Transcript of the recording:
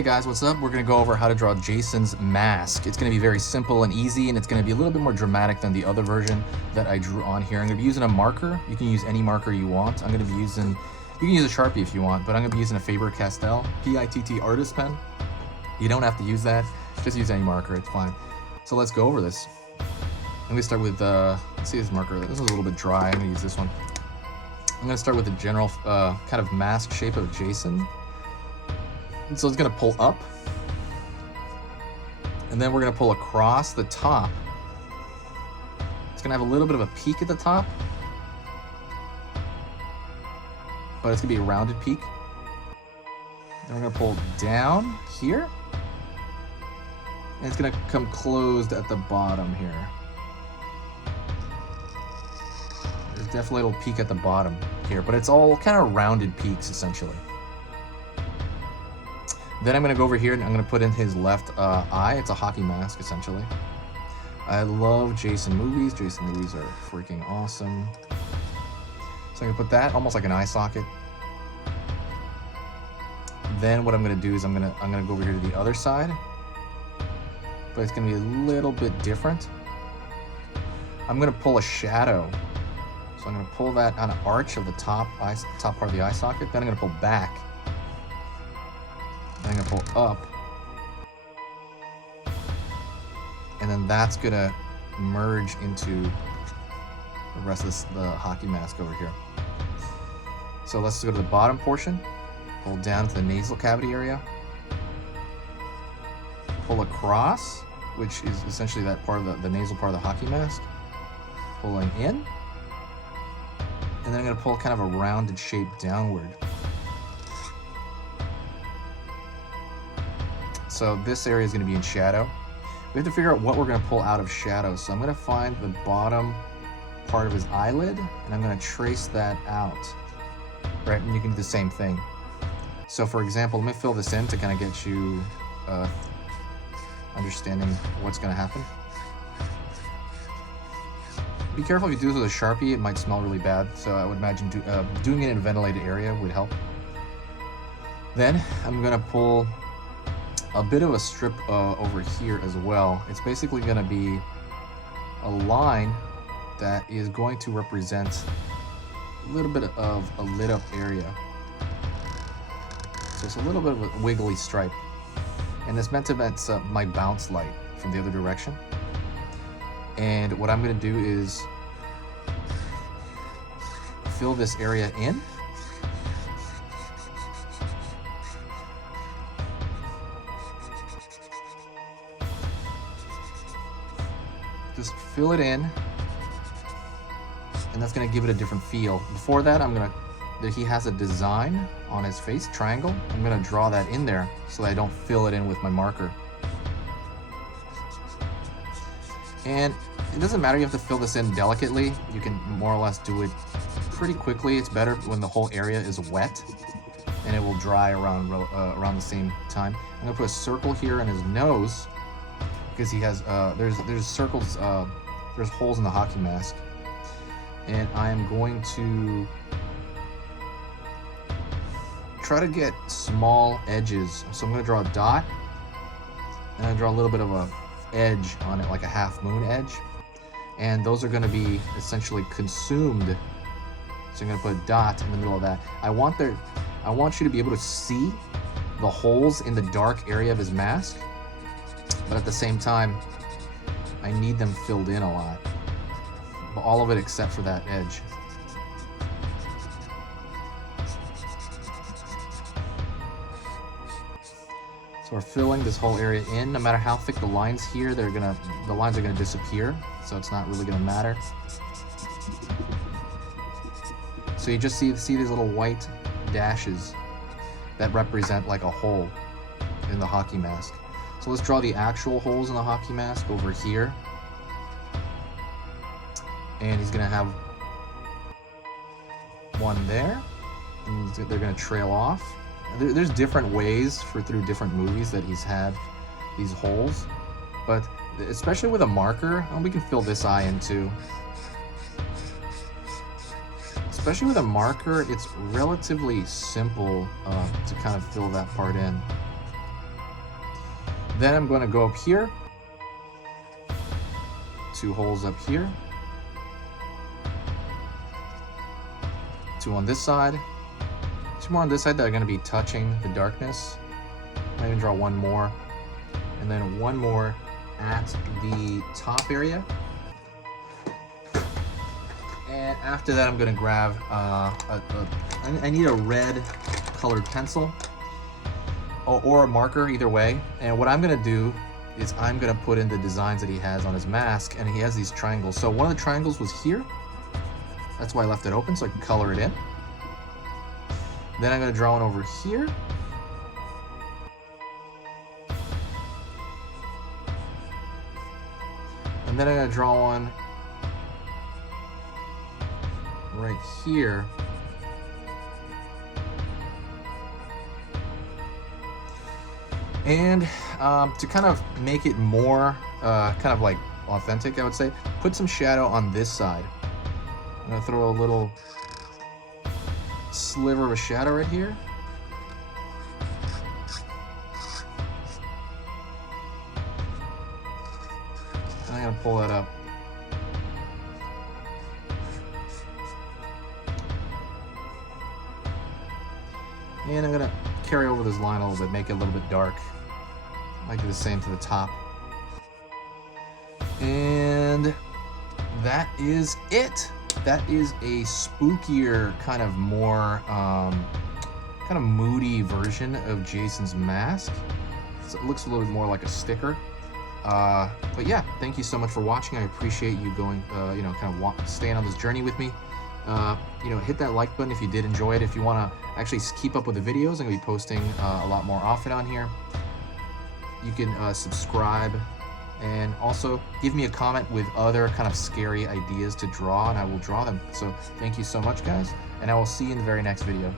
Hey guys, what's up? We're going to go over how to draw Jason's mask. It's going to be very simple and easy, and it's going to be a little bit more dramatic than the other version that I drew on here. I'm going to be using a marker. You can use any marker you want. I'm going to be using, you can use a Sharpie if you want, but I'm going to be using a Faber-Castell PITT artist pen. You don't have to use that. Just use any marker. It's fine. So let's go over this. I'm going to start with, let's see this marker. This is a little bit dry. I'm going to use this one. I'm going to start with the general kind of mask shape of Jason. And so it's going to pull up, and then we're going to pull across the top. It's going to have a little bit of a peak at the top, but it's going to be a rounded peak. Then we're going to pull down here, and it's going to come closed at the bottom here. There's definitely a little peak at the bottom here, but it's all kind of rounded peaks essentially. Then I'm going to go over here and I'm going to put in his left eye. It's a hockey mask, essentially. I love Jason movies. Jason movies are freaking awesome. So I'm going to put that almost like an eye socket. Then what I'm going to do is I'm going to go over here to the other side. But it's going to be a little bit different. I'm going to pull a shadow. So I'm going to pull that on an arch of the top part of the eye socket. Then I'm going to pull back. I'm going to pull up, and then that's going to merge into the rest of the hockey mask over here. So let's go to the bottom portion, pull down to the nasal cavity area, pull across, which is essentially that part of the nasal part of the hockey mask, pulling in, and then I'm going to pull kind of a rounded shape downward. So this area is going to be in shadow. We have to figure out what we're going to pull out of shadow. So I'm going to find the bottom part of his eyelid, and I'm going to trace that out. Right, and you can do the same thing. So for example, let me fill this in to kind of get you understanding what's going to happen. Be careful if you do this with a Sharpie, it might smell really bad. So I would imagine doing it in a ventilated area would help. Then I'm going to pull a bit of a strip over here as well. It's basically going to be a line that is going to represent a little bit of a lit up area. So it's a little bit of a wiggly stripe. And it's meant to my bounce light from the other direction. And what I'm going to do is fill this area in. Just fill it in, and that's going to give it a different feel. Before that, he has a design on his face, triangle. I'm going to draw that in there so that I don't fill it in with my marker. And it doesn't matter, you have to fill this in delicately. You can more or less do it pretty quickly. It's better when the whole area is wet, and it will dry around the same time. I'm going to put a circle here on his nose, because he has there's circles, there's holes in the hockey mask, and I am going to try to get small edges. So I'm going to draw a dot, and I draw a little bit of a edge on it, like a half moon edge, and those are going to be essentially consumed. So I'm going to put a dot in the middle of that. I want you to be able to see the holes in the dark area of his mask. But at the same time, I need them filled in a lot. But all of it except for that edge. So we're filling this whole area in. No matter how thick the lines here, the lines are gonna disappear. So it's not really gonna matter. So you just see these little white dashes that represent like a hole in the hockey mask. So let's draw the actual holes in the hockey mask over here. And he's going to have one there. And they're going to trail off. There's different ways through different movies that he's had these holes. But especially with a marker, we can fill this eye in too. Especially with a marker, it's relatively simple to kind of fill that part in. Then I'm going to go up here, 2 holes up here, 2 on this side, 2 more on this side that are going to be touching the darkness. I'm going to draw 1 more, and then 1 more at the top area. And after that, I'm going to grab I need a red colored pencil or a marker, either way. And what I'm going to do is I'm going to put in the designs that he has on his mask, and he has these triangles. So one of the triangles was here. That's why I left it open, so I can color it in. Then I'm going to draw one over here. And then I'm going to draw one right here. And to kind of make it more kind of like authentic, I would say, put some shadow on this side. I'm going to throw a little sliver of a shadow right here. And I'm going to pull that up. And I'm going to carry over this line a little bit, make it a little bit dark. I might do the same to the top. And that is it. That is a spookier, kind of more, kind of moody version of Jason's mask. So it looks a little bit more like a sticker. But yeah, thank you so much for watching. I appreciate you going, you know, kind of staying on this journey with me. You know, hit that like button if you did enjoy it. If you want to actually keep up with the videos, I'm going to be posting a lot more often on here. You can subscribe, and also give me a comment with other kind of scary ideas to draw, and I will draw them. So thank you so much, guys, and I will see you in the very next video.